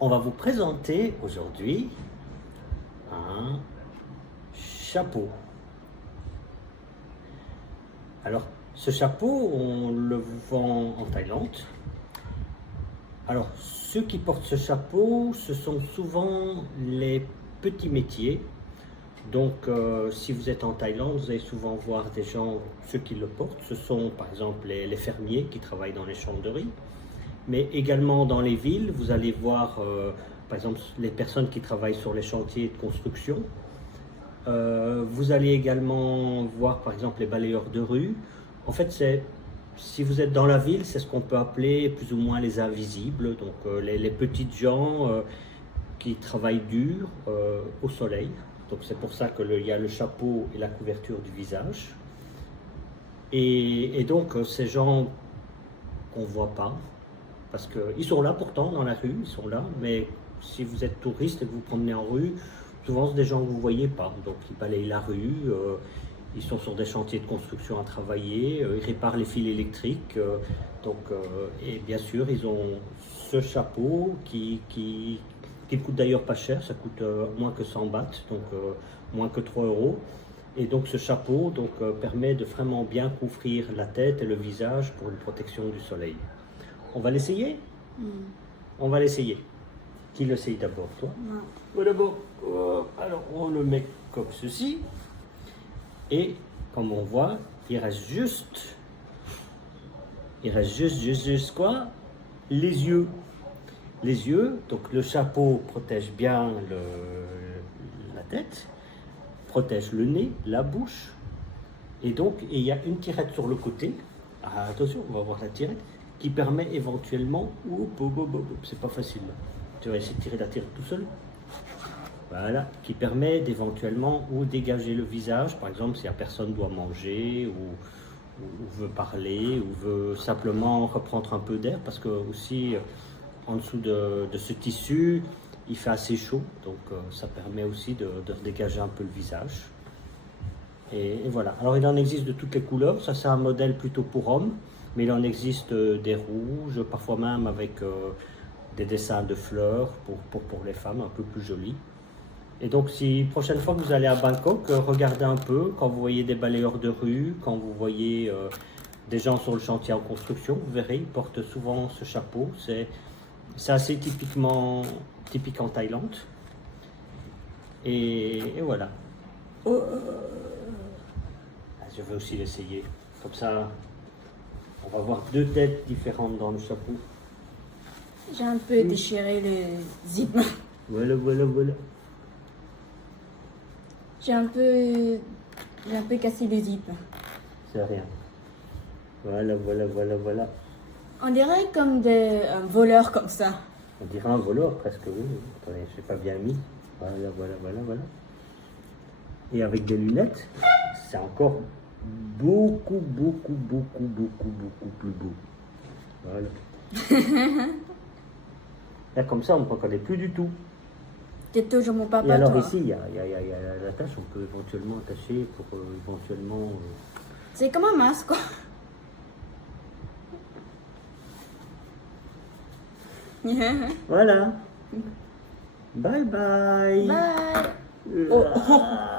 On va vous présenter aujourd'hui un chapeau. Alors, ce chapeau, on le vend en Thaïlande. Alors, ceux qui portent ce chapeau, ce sont souvent les petits métiers. Donc, si vous êtes en Thaïlande, vous allez souvent voir des gens, ceux qui le portent, ce sont par exemple les fermiers qui travaillent dans les champs de riz. Mais également dans les villes, vous allez voir par exemple les personnes qui travaillent sur les chantiers de construction. Vous allez également voir par exemple les balayeurs de rue. En fait, si vous êtes dans la ville, c'est ce qu'on peut appeler plus ou moins les invisibles, donc les petites gens qui travaillent dur au soleil. Donc c'est pour ça qu'il y a le chapeau et la couverture du visage. Et donc ces gens qu'on ne voit pas, parce qu'ils sont là pourtant dans la rue, ils sont là, mais si vous êtes touriste et que vous promenez en rue, souvent c'est des gens que vous ne voyez pas. Donc ils balayent la rue, ils sont sur des chantiers de construction à travailler, ils réparent les fils électriques. Et bien sûr, ils ont ce chapeau qui ne coûte d'ailleurs pas cher, ça coûte moins que 100 bahts, donc moins que 3 euros. Et donc ce chapeau permet de vraiment bien couvrir la tête et le visage pour une protection du soleil. On va l'essayer? On va l'essayer. Qui l'essaye d'abord? Toi? Non. Moi d'abord. Alors on le met comme ceci. Et comme on voit, il reste juste quoi? Les yeux. Les yeux, donc le chapeau protège bien la tête, protège le nez, la bouche. Et donc il y a une tirette sur le côté. Ah, attention, on va voir la tirette qui permet éventuellement, c'est pas facile là. Tu vas essayer de tirer la tirette tout seul. Voilà, qui permet d'éventuellement ou dégager le visage, par exemple si la personne doit manger ou veut parler ou veut simplement reprendre un peu d'air, parce que aussi en dessous de ce tissu, il fait assez chaud, donc ça permet aussi de dégager un peu le visage. Et voilà, alors il en existe de toutes les couleurs, ça c'est un modèle plutôt pour hommes, mais il en existe des rouges, parfois même avec des dessins de fleurs pour les femmes, un peu plus jolis. Et donc, si prochaine fois que vous allez à Bangkok, regardez un peu, quand vous voyez des balayeurs de rue, quand vous voyez des gens sur le chantier en construction, vous verrez, ils portent souvent ce chapeau. C'est assez typique en Thaïlande. Et voilà. Je vais aussi l'essayer. Comme ça, on va voir deux têtes différentes dans le chapeau. J'ai un peu déchiré le zip. Voilà. J'ai un peu cassé le zip. C'est rien. Voilà. On dirait comme des voleurs comme ça. On dirait un voleur presque, oui. Attendez, je n'ai pas bien mis. Voilà. Et avec des lunettes, c'est encore beaucoup plus beau. Voilà. Là, comme ça, on ne me reconnaît plus du tout. T'es toujours mon papa, Et alors toi. ici, il y a l'attache, on peut éventuellement attacher pour éventuellement... C'est comme un masque, quoi. Voilà. Bye bye. Bye. Ah.